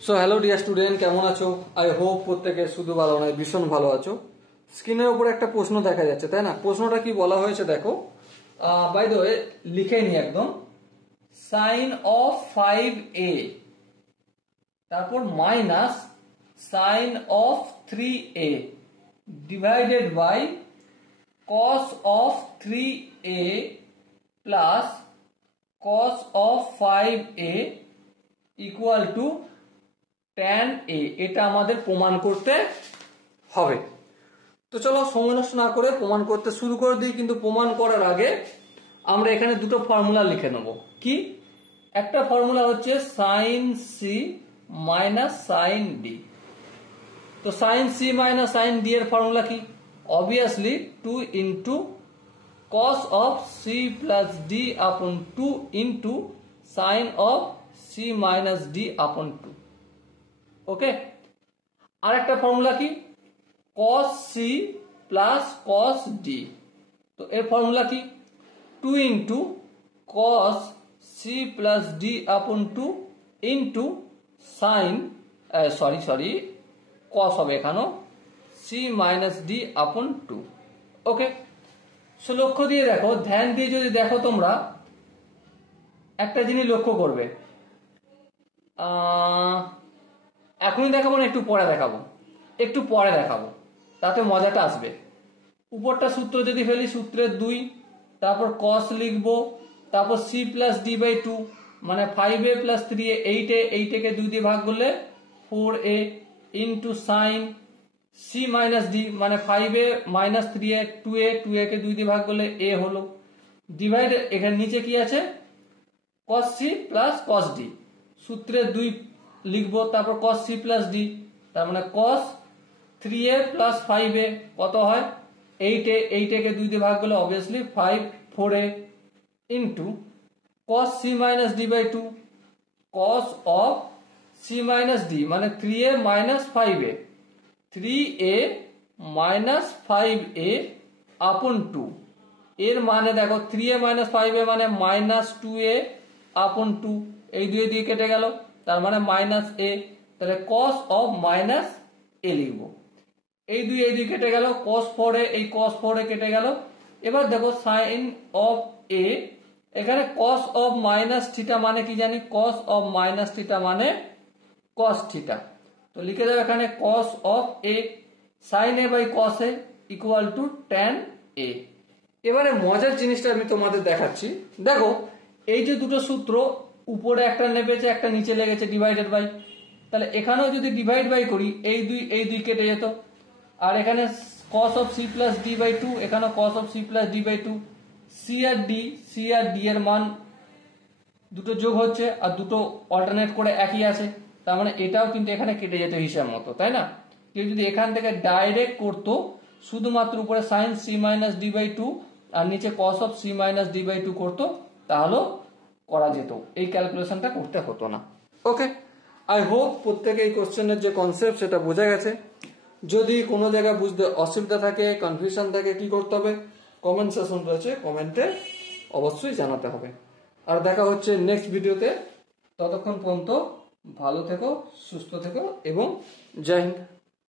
So hello dear student, কেমন আছো? I hope প্রত্যেকে শুধু ভালো নয় ভীষণ ভালো আছো। স্ক্রিনের উপরে একটা প্রশ্ন দেখা যাচ্ছে, তাই না? প্রশ্নটা কি বলা হয়েছে দেখো, বাই দ্য ওয়ে লিখে নি একদম। সাইন অফ 5a তারপর minus sine of 3a divided by cos of 3a plus cos of 5a equal to tan a। এটা আমাদের প্রমাণ করতে হবে। তো চলো সময় নষ্ট না করে প্রমাণ করতে শুরু করে দিই। কিন্তু প্রমাণ করার আগে আমরা এখানে দুটো ফর্মুলা লিখে নেব। কি? একটা ফর্মুলা হচ্ছে sine C minus sine D. তো sine C minus sine D এর ফর্মুলা কি? Obviously 2 into cos of c plus d upon 2 into sin of c minus d upon 2। ওকে, আর একটা ফর্মুলা কি? cos c plus cos d। তো এর formula কি? 2 into cos c plus d upon 2 into sin cos হবে এখানেও c minus d upon 2। ওকে, so লক্ষ্য দিয়ে দেখো, ধ্যান দিয়ে যদি দেখো তোমরা একটা জিনিস লক্ষ্য করবে। এখনই দেখাবো না, একটু পরে দেখাবো, তাতে মজাটা আসবে। উপরটা সূত্র যদি ফেলি, সূত্রের 2, তারপর cos লিখবো, তারপর c প্লাস d বাই 2 মানে 5a প্লাস 3a, 8কে 2 দিয়ে ভাগ করলে 4a into sign c minus d মানে 5a মাইনাস 3a 2a কে 2 দিয়ে ভাগ করলে a হলো, ডিভাইড এখানে নিচে কি আছে? cos c plus cos d। সূত্রের 2 লিখবো, তারপর cos c প্লাস d তার মানে cos 3a প্লাস 5a কত হয়? 8a কে 2 দিয়ে ভাগ করলে obviously 4a into cos c minus d by 2 cos of c minus d মানে 3a minus 5a 3a minus 5a আপন 2। এর মানে দেখো 3a মাইনাস 5a মানে মাইনাস 2a আপন 2, এই দুই দিয়ে কেটে গেল, তার মানে মাইনাস a। তাহলে cos অফ মাইনাস a লিখবো। এই দুই কেটে গেল, cos 4a এই cos 4a কেটে গেল। এবার দেখো সাইন অফ a, এখানে cos অফ মাইনাস থিটা মানে কি জানি? cos অফ মাইনাস থিটা মানে cos থিটা। তো লিখে দেবো এখানে cos of a sin a by cos a equal to tan a। এবারে মজার জিনিসটা আমি তোমাদের দেখাচ্ছি। দেখো এই যে দুটো সূত্র, উপরে একটা নেমেছে, একটা নিচে লেগেছে, ডিভাইডেড বাই। তাহলে এখানেও যদি ডিভাইড বাই করি, এই দুই কেটে যেত। আর এখানে cos of c plus d by 2, এখানেও cos of c plus d by 2। c আর d এর মান দুটো যোগ হচ্ছে, আর দুটো অল্টারনেট করে একই আছে, তার মানে এটাও কিন্তু এখানে কেটে যেত হিসাব মতো, তাই না? কেউ যদি এখান থেকে ডাইরেক্ট করতো, শুধুমাত্র উপরে sine c minus d by 2 আর নিচে cos of c minus d by 2 করতো, তাহলেও করা যেত, এই ক্যালকুলেশনটা করতে হতো না। ওকে, আই হোপ প্রত্যেকে এই কোশ্চেনের যে কনসেপ্ট সেটা বোঝা গেছে। যদি কোনো জায়গায় বুঝতে অসুবিধা থাকে, কনফিউশন থাকে, কি করতে হবে? কমেন্ট সেকশন রয়েছে, কমেন্টে অবশ্যই জানাতে হবে। আর দেখা হচ্ছে নেক্সট ভিডিওতে। ততক্ষণ পর্যন্ত ভালো থেকো, সুস্থ থেকো এবং জয় হিন্দ।